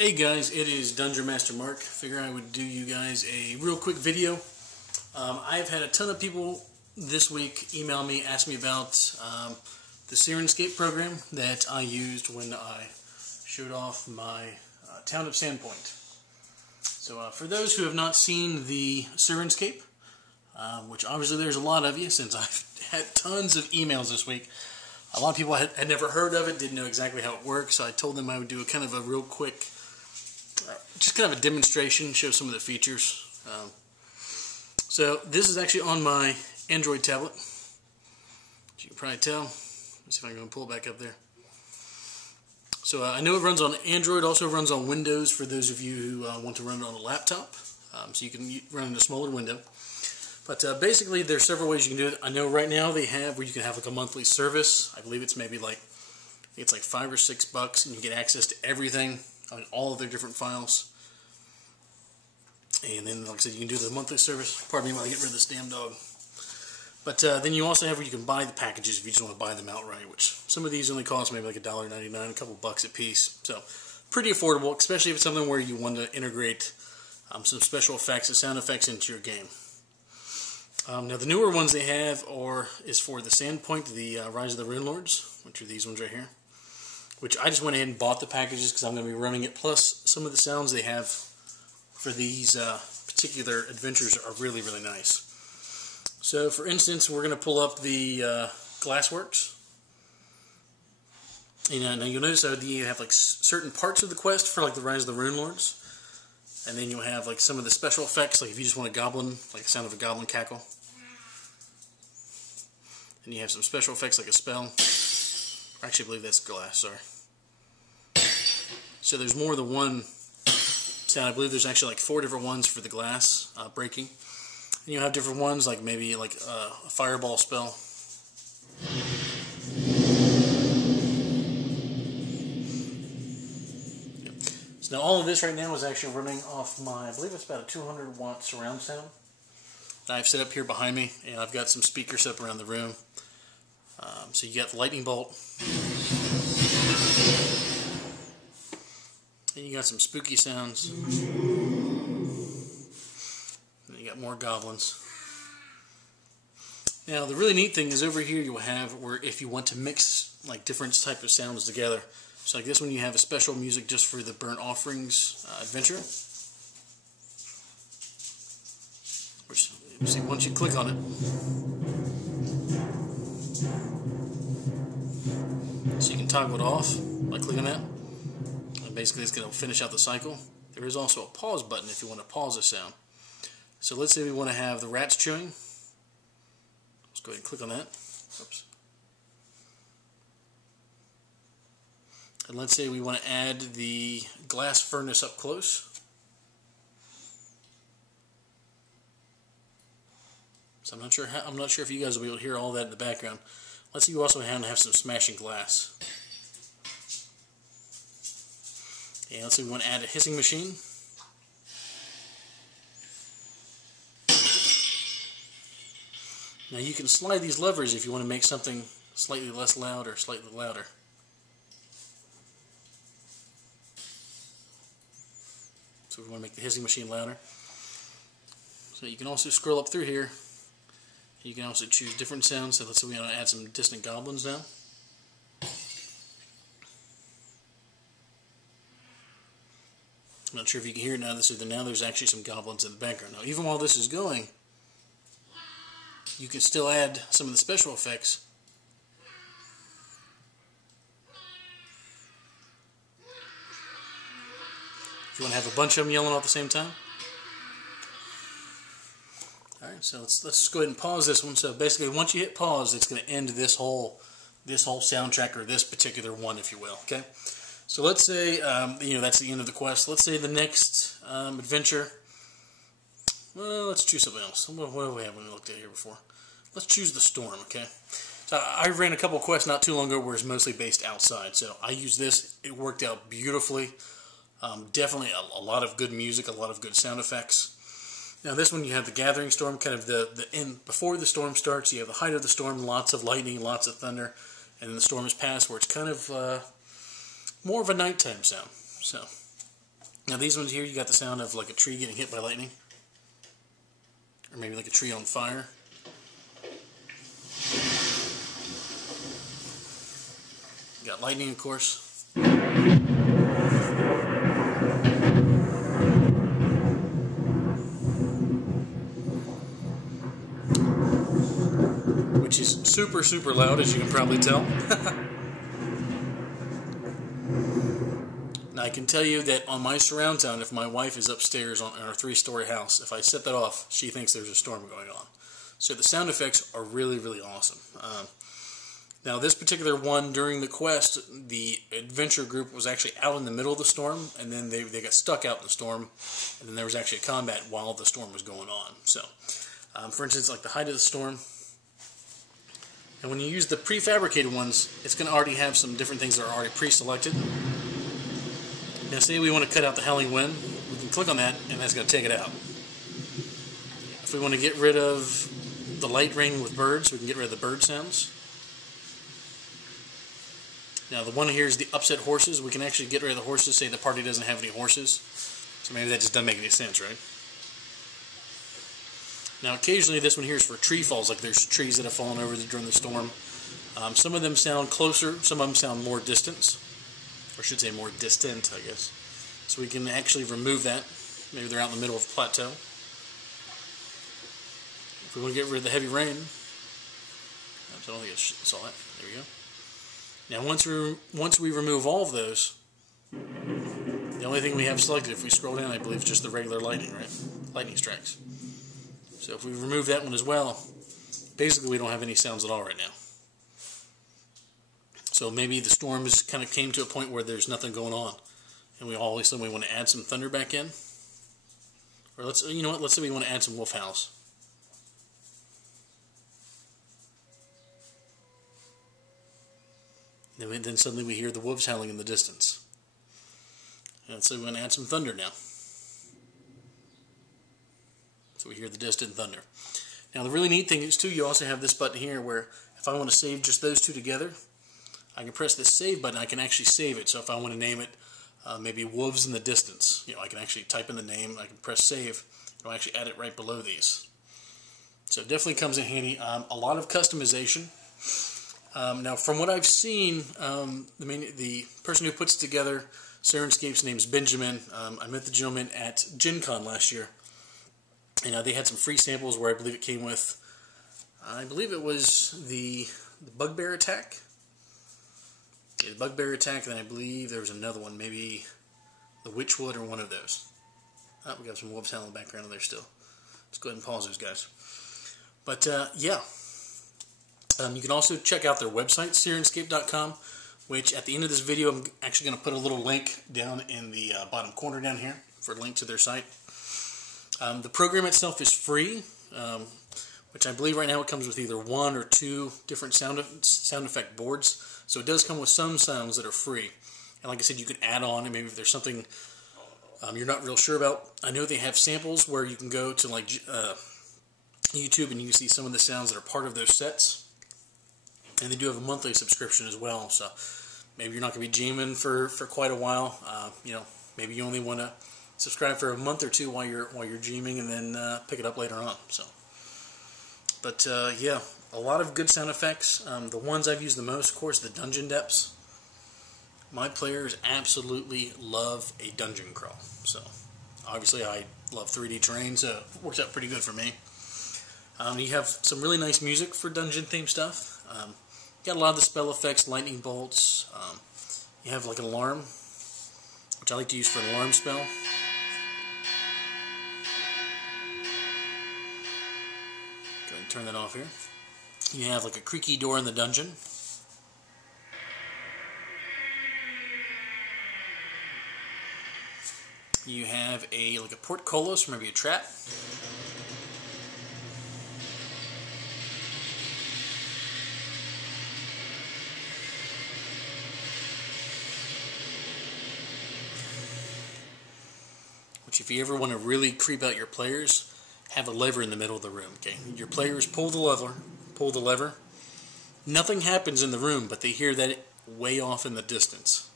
Hey guys, it is Dungeon Master Mark. Figure I would do you guys a real quick video. I've had a ton of people this week email me, ask me about the Syrinscape program that I used when I showed off my town of Sandpoint. So for those who have not seen the Syrinscape, which obviously there's a lot of you since I've had tons of emails this week, a lot of people had never heard of it, didn't know exactly how it works, so I told them I would do a kind of a real quick just kind of a demonstration, show some of the features. So this is actually on my Android tablet. As you can probably tell. Let's see if I can pull it back up there. So I know it runs on Android, also runs on Windows for those of you who want to run it on a laptop. So you can run in a smaller window. But basically there's several ways you can do it. I know right now they have where you can have like a monthly service. I believe it's maybe like, I think it's like $5 or $6 and you get access to everything. All of their different files. And then, like I said, you can do the monthly service. Pardon me while I get rid of this damn dog. But then you also have where you can buy the packages if you just want to buy them outright, which some of these only cost maybe like $1.99, a couple bucks a piece. So, pretty affordable, especially if it's something where you want to integrate some special effects and sound effects into your game. Now, the newer ones they have is for the Sandpoint, the Rise of the Rune Lords, which are these ones right here. Which I just went ahead and bought the packages because I'm going to be running it. Plus, some of the sounds they have for these particular adventures are really, really nice. So, for instance, we're going to pull up the Glassworks. Now you'll notice that you have like certain parts of the quest for like the Rise of the Rune Lords. And then you'll have like some of the special effects, like if you just want a goblin, like the sound of a goblin cackle. And you have some special effects like a spell. Actually, I believe that's glass, sorry. So there's more than one sound. I believe there's actually like 4 different ones for the glass breaking. And you'll have different ones, like maybe like a fireball spell. Yep. So now all of this right now is actually running off my, I believe it's about a 200 watt surround sound that I've set up here behind me. And I've got some speakers up around the room. So you got the lightning bolt. And you got some spooky sounds. And you got more goblins. Now the really neat thing is over here you'll have where if you want to mix like different types of sounds together. So like this one you have a special music just for the Burnt Offerings adventure. Which, see, once you click on it, so you can toggle it off by clicking that. And basically it's going to finish out the cycle. There is also a pause button if you want to pause a sound. So let's say we want to have the rats chewing. Let's go ahead and click on that. Oops. And let's say we want to add the glass furnace up close. So I'm not sure if you guys will be able to hear all that in the background. Let's see, you also have some smashing glass. And let's say we want to add a hissing machine. Now you can slide these levers if you want to make something slightly less loud or slightly louder. So we want to make the hissing machine louder. So you can also scroll up through here. You can also choose different sounds. So let's say we want to add some distant goblins now. I'm not sure if you can hear it now. Now there's actually some goblins in the background. Now even while this is going, you can still add some of the special effects. If you want to have a bunch of them yelling all at the same time. Alright, so let's just go ahead and pause this one. So basically once you hit pause, it's going to end this whole soundtrack, or this particular one, if you will. Okay. So let's say that's the end of the quest. Let's say the next adventure. Well, let's choose something else. What have we looked at here before? Let's choose the storm. Okay. So I ran a couple quests not too long ago where it's mostly based outside. So I used this. It worked out beautifully. Definitely a lot of good music, a lot of good sound effects. Now this one you have the gathering storm, kind of the end before the storm starts. You have the height of the storm, lots of lightning, lots of thunder, and then the storm is past where it's kind of more of a nighttime sound. So Now these ones here, you got the sound of like a tree getting hit by lightning. Or maybe like a tree on fire. You got lightning, of course. Which is super, super loud, as you can probably tell. Now, I can tell you that on my surround sound, if my wife is upstairs on our 3-story house, if I set that off, she thinks there's a storm going on. So the sound effects are really, really awesome. Now, this particular one, during the quest, the adventure group was actually out in the middle of the storm, and then they got stuck out in the storm, and then there was actually a combat while the storm was going on. So, for instance, like the height of the storm, and when you use the prefabricated ones, it's going to already have some different things that are already pre-selected. Now, say we want to cut out the howling wind, we can click on that, and that's going to take it out. If we want to get rid of the light rain with birds, we can get rid of the bird sounds. Now, the one here is the upset horses. We can actually get rid of the horses, say the party doesn't have any horses. So maybe that just doesn't make any sense, right? Now, occasionally this one here is for tree falls, like there's trees that have fallen over during the storm. Some of them sound closer, some of them sound more distant. Or I should say more distant, I guess. So we can actually remove that. Maybe they're out in the middle of a plateau. If we want to get rid of the heavy rain, I don't think I saw that. There we go. Now, once we remove all of those, the only thing we have selected, if we scroll down, I believe, is just the regular lightning, right? Lightning strikes. So if we remove that one as well, basically we don't have any sounds at all right now. So maybe the storm just kind of came to a point where there's nothing going on, and we all of a sudden we want to add some thunder back in. Or let's say we want to add some wolf howls. Then suddenly we hear the wolves howling in the distance. And so we want to add some thunder now. So we hear the distant thunder. Now the really neat thing is too, you also have this button here where if I want to save just those two together, I can press this save button. I can actually save it. So if I want to name it maybe wolves in the distance, I can actually type in the name. I can press save. I'll actually add it right below these. So it definitely comes in handy. A lot of customization. Now, from what I've seen, the person who puts together Syrinscape's name is Benjamin. I met the gentleman at Gen Con last year. And they had some free samples where I believe it came with, I believe it was the bugbear attack. Yeah, the bugbear attack, and then I believe there was another one, maybe the witchwood or one of those. Oh, we got some wolves howling in the background there still. Let's go ahead and pause those guys. But, yeah. You can also check out their website, Syrinscape.com, which at the end of this video, I'm actually going to put a little link down in the bottom corner down here for a link to their site. The program itself is free, which I believe right now it comes with either 1 or 2 different sound effect boards. So it does come with some sounds that are free. And like I said, you can add on, and maybe if there's something you're not real sure about. I know they have samples where you can go to like YouTube and you can see some of the sounds that are part of those sets. And they do have a monthly subscription as well, so maybe you're not going to be jamming for quite a while. Maybe you only want to subscribe for a month or two while you're jamming, and then pick it up later on. So, but yeah, a lot of good sound effects. The ones I've used the most, of course, the dungeon depths. My players absolutely love a dungeon crawl. So, obviously, I love 3D terrain, so it works out pretty good for me. You have some really nice music for dungeon theme stuff. You got a lot of the spell effects, lightning bolts. You have like an alarm, which I like to use for an alarm spell. Go ahead and turn that off here. You have like a creaky door in the dungeon. You have like a portcullis, or maybe a trap. Which, if you ever want to really creep out your players, have a lever in the middle of the room. Okay, your players pull the lever. Nothing happens in the room, but they hear that way off in the distance.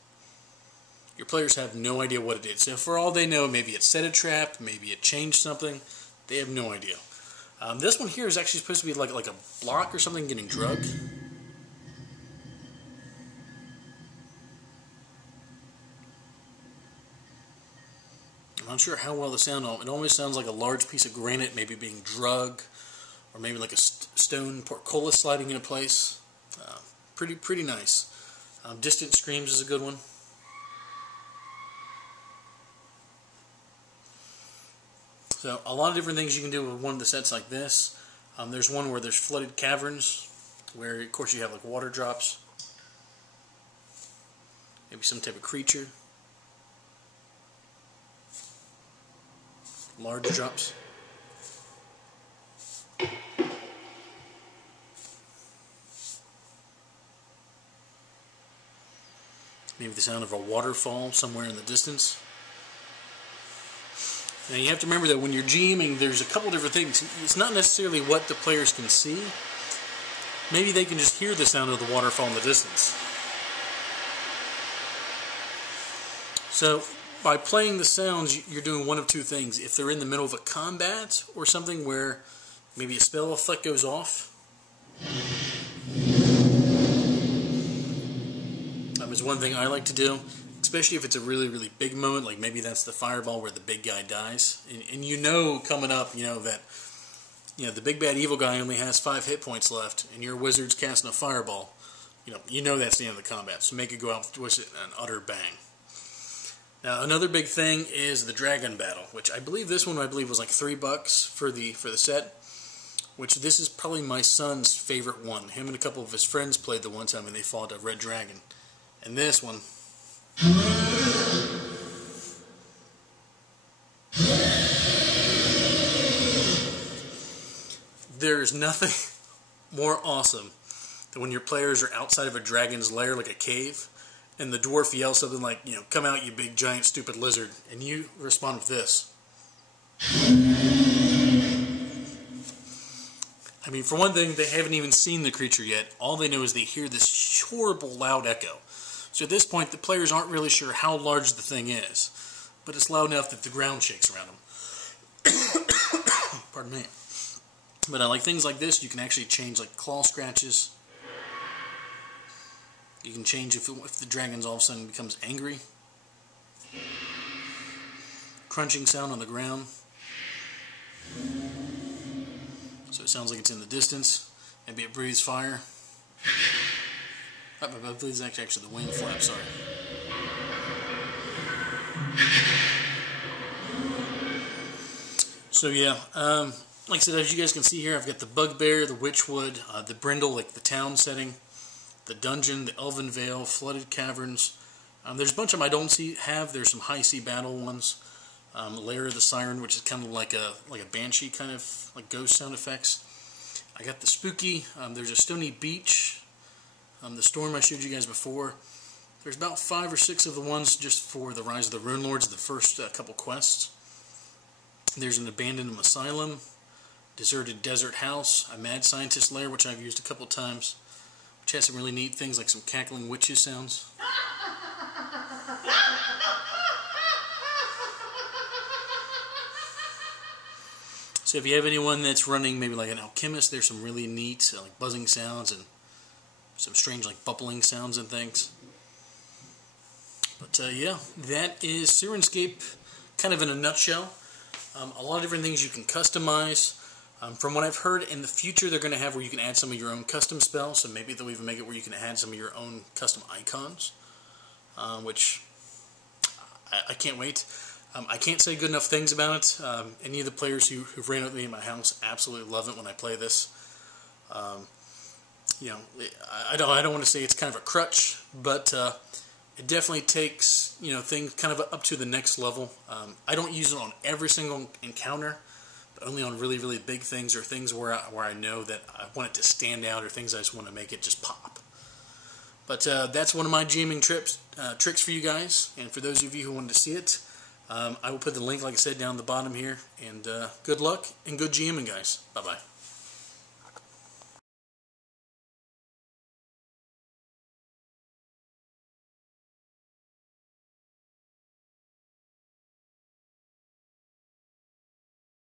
your players have no idea what it is. So for all they know, maybe it set a trap, maybe it changed something. They have no idea. This one here is actually supposed to be like a block or something getting drugged. I'm not sure how well the sound. It almost sounds like a large piece of granite maybe being drugged, or maybe like a stone portcullis sliding into place. Pretty nice. Distant Screams is a good one. So a lot of different things you can do with one of the sets like this. There's one where there's flooded caverns, where of course you have like water drops, maybe some type of creature, large drops. Maybe the sound of a waterfall somewhere in the distance. Now you have to remember that when you're GMing, there's a couple different things. It's not necessarily what the players can see. Maybe they can just hear the sound of the waterfall in the distance. So by playing the sounds, you're doing one of two things. If they're in the middle of a combat or something where maybe a spell effect goes off, is one thing I like to do. Especially if it's a really, really big moment, like maybe that's the fireball where the big guy dies. And you know coming up, that the big bad evil guy only has 5 hit points left, and your wizard's casting a fireball. You know that's the end of the combat, so make it go out with an utter bang. Now another big thing is the dragon battle, which I believe this one was like $3 for the set. Which this is probably my son's favorite one. Him and a couple of his friends played the one time and they fought a red dragon. And this one, there's nothing more awesome than when your players are outside of a dragon's lair, like a cave, and the dwarf yells something like, come out, you big, giant, stupid lizard, and you respond with this. I mean, for one thing, they haven't even seen the creature yet. All they know is they hear this horrible, loud echo. So at this point, the players aren't really sure how large the thing is, but it's loud enough that the ground shakes around them. Pardon me. But like things like this, you can actually change like claw scratches. You can change if the dragon's all of a sudden becomes angry. Crunching sound on the ground. So it sounds like it's in the distance. Maybe it breathes fire. I believe it's actually the wing flap, sorry. So yeah, like I said, as you guys can see here, I've got the Bugbear, the Witchwood, the Brindle, like the town setting, the Dungeon, the Elven Vale, Flooded Caverns. There's a bunch of them I don't have. There's some high sea battle ones. Lair of the Siren, which is kind of like a banshee kind of like ghost sound effects. I got the Spooky. There's a Stony Beach. The Storm I showed you guys before. There's about 5 or 6 of the ones just for the Rise of the Rune Lords, the first couple quests. There's an Abandoned Asylum, Deserted Desert House, a Mad Scientist Lair, which I've used a couple times, which has some really neat things like some cackling witches sounds. So if you have anyone that's running maybe like an alchemist, there's some really neat like buzzing sounds and some strange like bubbling sounds and things. But yeah, that is Syrinscape kind of in a nutshell. A lot of different things you can customize. From what I've heard, in the future they're going to have where you can add some of your own custom spells, so maybe they'll even make it where you can add some of your own custom icons, which I can't wait. I can't say good enough things about it. Any of the players who've ran with me in my house absolutely love it when I play this. I don't want to say it's kind of a crutch, but it definitely takes things kind of up to the next level. I don't use it on every single encounter, but only on really, really big things or things where I know that I want it to stand out or things I just want to make it just pop. But that's one of my GMing tricks for you guys, and for those of you who wanted to see it, I will put the link, like I said, down the bottom here. And good luck and good GMing, guys. Bye-bye.